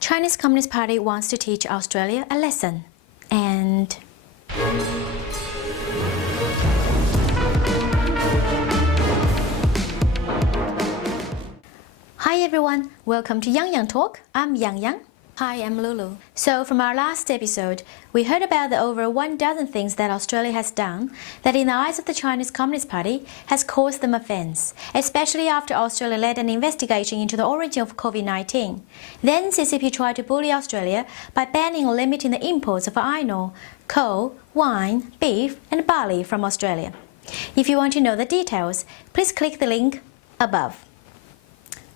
Chinese Communist Party wants to teach Australia a lesson. And hi everyone, welcome to Yangyang Talk. I'm Yangyang. Hi, I'm Lulu. So from our last episode, we heard about the over 1,000 things that Australia has done that in the eyes of the Chinese Communist Party has caused them offence, especially after Australia led an investigation into the origin of COVID-19. Then CCP tried to bully Australia by banning or limiting the imports of iron ore, coal, wine, beef and barley from Australia. If you want to know the details, please click the link above.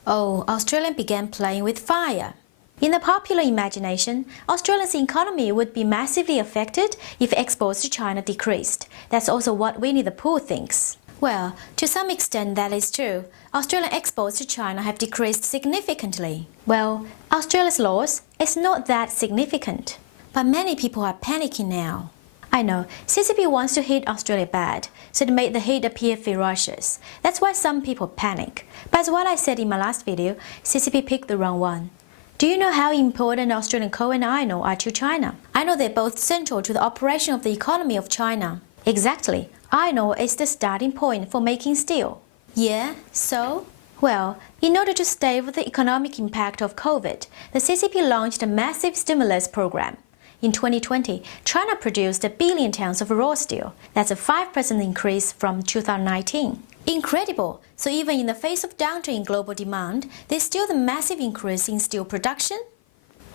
Oh, Australia began playing with fire. In the popular imagination, Australia's economy would be massively affected if exports to China decreased. That's also what Winnie the Pooh thinks. Well, to some extent that is true. Australian exports to China have decreased significantly. Well, Australia's loss is not that significant. But many people are panicking now. I know, CCP wants to hit Australia bad, so to make the hit appear ferocious. That's why some people panic. But as what I said in my last video, CCP picked the wrong one. Do you know how important Australian coal and iron ore are to China? I know they're both central to the operation of the economy of China. Exactly. Iron ore is the starting point for making steel. Yeah, so? Well, in order to stave off the economic impact of COVID, the CCP launched a massive stimulus program. In 2020, China produced 1 billion tons of raw steel. That's a 5% increase from 2019. Incredible! So even in the face of downturn in global demand, there's still the massive increase in steel production?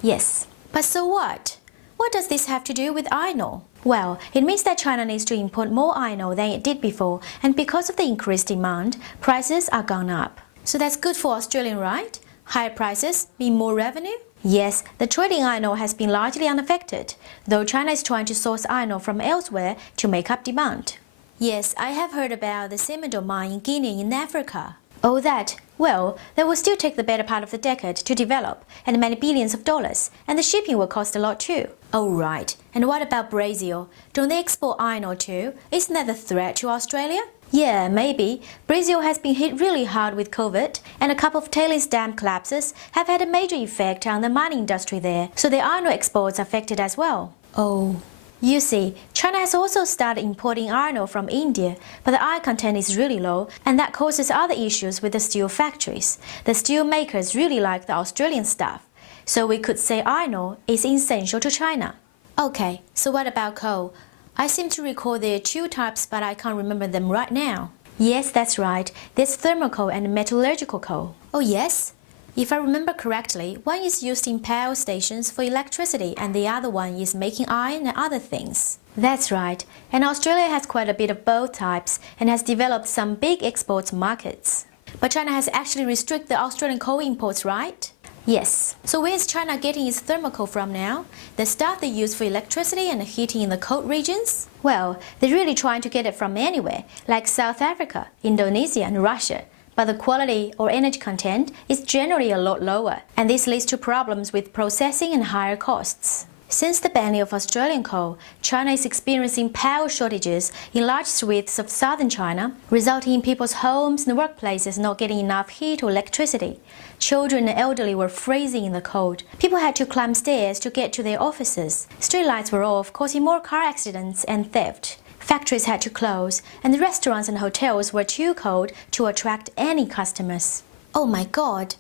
Yes. But so what? What does this have to do with iron ore? Well, it means that China needs to import more iron ore than it did before, and because of the increased demand, prices are gone up. So that's good for Australian, right? Higher prices mean more revenue? Yes, the trade in iron ore has been largely unaffected, though China is trying to source iron ore from elsewhere to make up demand. Yes, I have heard about the cement mine in Guinea in Africa. Oh, that? Well, that will still take the better part of the decade to develop, and many billions of dollars, and the shipping will cost a lot too. Oh, right. And what about Brazil? Don't they export iron ore too? Isn't that a threat to Australia? Yeah, maybe. Brazil has been hit really hard with COVID, and a couple of tailings dam collapses have had a major effect on the mining industry there, so the iron ore exports are affected as well. Oh. You see, China has also started importing iron ore from India, but the iron content is really low, and that causes other issues with the steel factories. The steel makers really like the Australian stuff, so we could say iron ore is essential to China. Okay, so what about coal? I seem to recall there are two types, but I can't remember them right now. Yes, that's right. There's thermal coal and metallurgical coal. Oh yes? If I remember correctly, one is used in power stations for electricity and the other one is making iron and other things. That's right, and Australia has quite a bit of both types and has developed some big export markets. But China has actually restricted the Australian coal imports, right? Yes. So where is China getting its thermal coal from now? The stuff they use for electricity and heating in the cold regions? Well, they're really trying to get it from anywhere, like South Africa, Indonesia and Russia. But the quality or energy content is generally a lot lower, and this leads to problems with processing and higher costs. Since the banning of Australian coal, China is experiencing power shortages in large swaths of southern China, resulting in people's homes and workplaces not getting enough heat or electricity. Children and elderly were freezing in the cold. People had to climb stairs to get to their offices. Street lights were off, causing more car accidents and theft. Factories had to close, and the restaurants and hotels were too cold to attract any customers. Oh my God!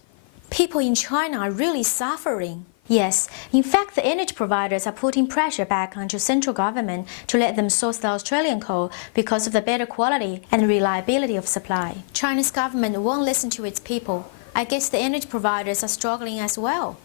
People in China are really suffering. Yes, in fact the energy providers are putting pressure back onto central government to let them source the Australian coal because of the better quality and reliability of supply. Chinese government won't listen to its people. I guess the energy providers are struggling as well.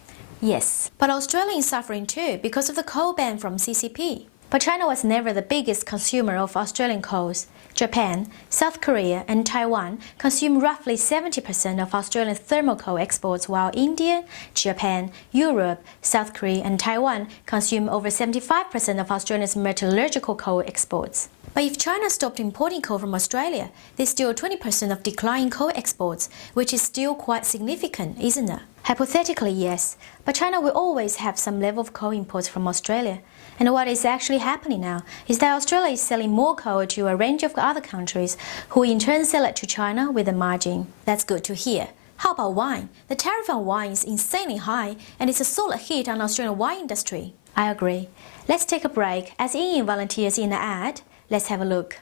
Yes, but Australia is suffering too because of the coal ban from CCP. But China was never the biggest consumer of Australian coals. Japan, South Korea and Taiwan consume roughly 70% of Australian thermal coal exports, while India, Japan, Europe, South Korea and Taiwan consume over 75% of Australia's metallurgical coal exports. But if China stopped importing coal from Australia, there's still 20% of decline in coal exports, which is still quite significant, isn't it? Hypothetically, yes, but China will always have some level of coal imports from Australia. And what is actually happening now is that Australia is selling more coal to a range of other countries who in turn sell it to China with a margin. That's good to hear. How about wine? The tariff on wine is insanely high and it's a solid hit on the Australian wine industry. I agree. Let's take a break as Yinyin volunteers in the ad. Let's have a look.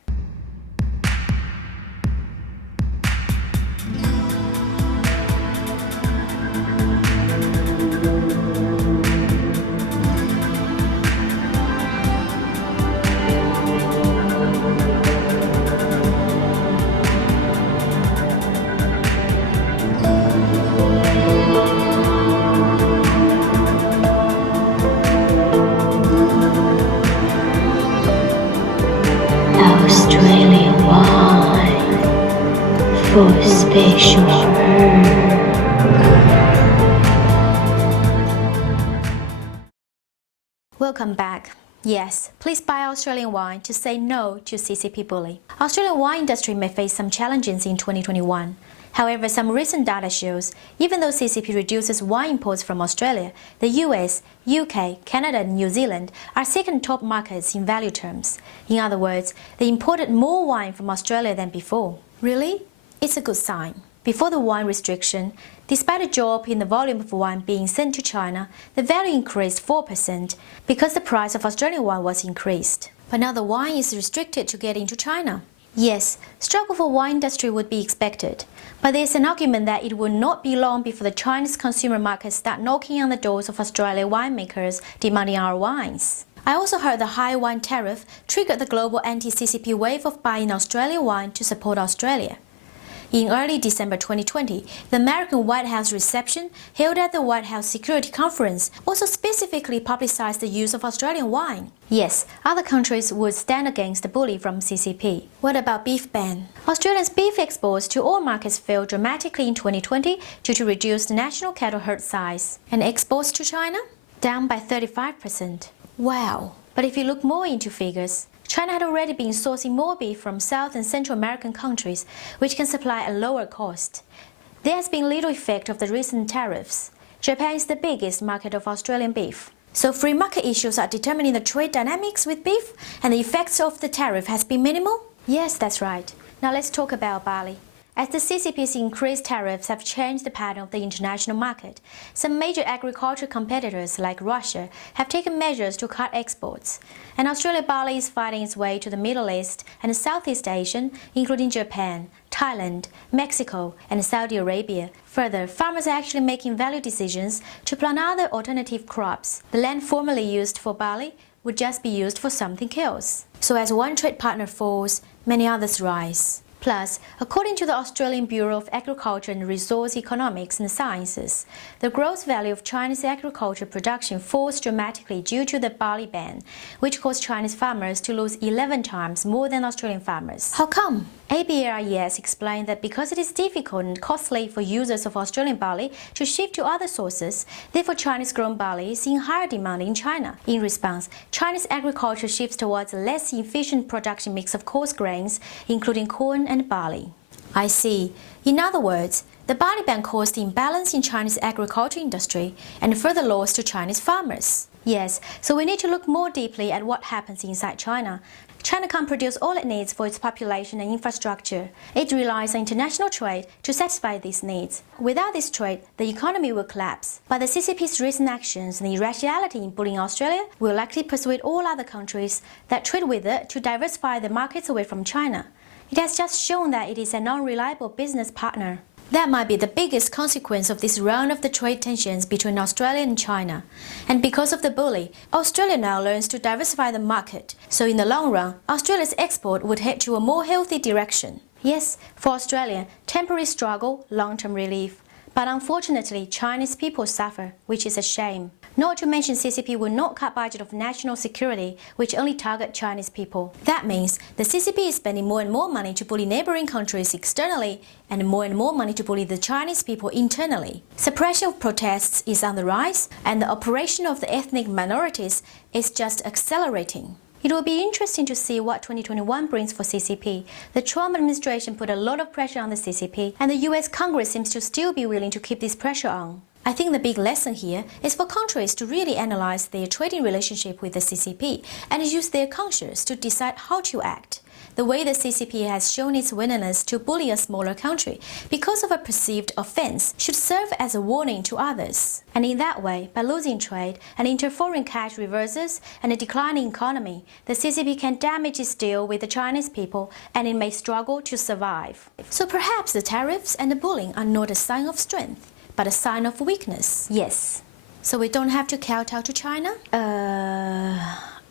Australian wine for special her. Welcome back. Yes, please buy Australian wine to say no to CCP bully. Australian wine industry may face some challenges in 2021. However, some recent data shows even though CCP reduces wine imports from Australia, the US, UK, Canada and New Zealand are second top markets in value terms. In other words, they imported more wine from Australia than before. Really? It's a good sign. Before the wine restriction, despite a drop in the volume of wine being sent to China, the value increased 4% because the price of Australian wine was increased. But now the wine is restricted to get into China. Yes, struggle for wine industry would be expected, but there's an argument that it will not be long before the Chinese consumer market start knocking on the doors of Australian winemakers demanding our wines. I also heard the high wine tariff triggered the global anti-CCP wave of buying Australian wine to support Australia. In early December 2020, the American White House reception held at the White House Security Conference also specifically publicized the use of Australian wine. Yes, other countries would stand against the bully from CCP. What about beef ban? Australia's beef exports to all markets fell dramatically in 2020 due to reduced national cattle herd size. And exports to China? Down by 35%. Wow! But if you look more into figures, China had already been sourcing more beef from South and Central American countries, which can supply at a lower cost. There has been little effect of the recent tariffs. Japan is the biggest market of Australian beef. So free market issues are determining the trade dynamics with beef, and the effects of the tariff has been minimal? Yes, that's right. Now let's talk about barley. As the CCP's increased tariffs have changed the pattern of the international market, some major agricultural competitors like Russia have taken measures to cut exports. And Australian barley is fighting its way to the Middle East and Southeast Asia, including Japan, Thailand, Mexico, and Saudi Arabia. Further, farmers are actually making value decisions to plant other alternative crops. The land formerly used for barley would just be used for something else. So as one trade partner falls, many others rise. Plus, according to the Australian Bureau of Agriculture and Resource Economics and Sciences, the gross value of Chinese agriculture production falls dramatically due to the barley ban, which caused Chinese farmers to lose 11 times more than Australian farmers. How come? ABARES explained that because it is difficult and costly for users of Australian barley to shift to other sources, therefore Chinese-grown barley is in higher demand in China. In response, Chinese agriculture shifts towards a less efficient production mix of coarse grains, including corn and barley. I see. In other words, the barley ban caused imbalance in Chinese agriculture industry and further loss to Chinese farmers. Yes, so we need to look more deeply at what happens inside China. China can't produce all it needs for its population and infrastructure. It relies on international trade to satisfy these needs. Without this trade, the economy will collapse. But the CCP's recent actions and irrationality in bullying Australia will likely persuade all other countries that trade with it to diversify their markets away from China. It has just shown that it is an unreliable business partner. That might be the biggest consequence of this round of the trade tensions between Australia and China. And because of the bully, Australia now learns to diversify the market. So in the long run, Australia's export would head to a more healthy direction. Yes, for Australia, temporary struggle, long-term relief. But unfortunately, Chinese people suffer, which is a shame. Not to mention CCP will not cut budget of national security, which only target Chinese people. That means the CCP is spending more and more money to bully neighboring countries externally and more money to bully the Chinese people internally. Suppression of protests is on the rise, and the operation of the ethnic minorities is just accelerating. It will be interesting to see what 2021 brings for CCP. The Trump administration put a lot of pressure on the CCP, and the US Congress seems to still be willing to keep this pressure on. I think the big lesson here is for countries to really analyze their trading relationship with the CCP and use their conscience to decide how to act. the way the CCP has shown its willingness to bully a smaller country because of a perceived offense should serve as a warning to others. And in that way, by losing trade, an inter-foreign cash reverses, and a declining economy, the CCP can damage its deal with the Chinese people and it may struggle to survive. So perhaps the tariffs and the bullying are not a sign of strength, but a sign of weakness. Yes. So we don't have to kowtow to China?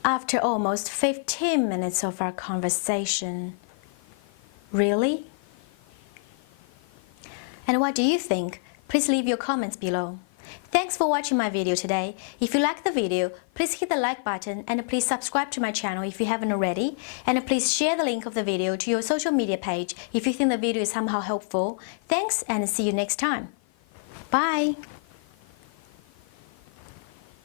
After almost 15 minutes of our conversation. Really? And what do you think? Please leave your comments below. Thanks for watching my video today. If you like the video, please hit the like button and please subscribe to my channel if you haven't already. And please share the link of the video to your social media page if you think the video is somehow helpful. Thanks and see you next time. Bye!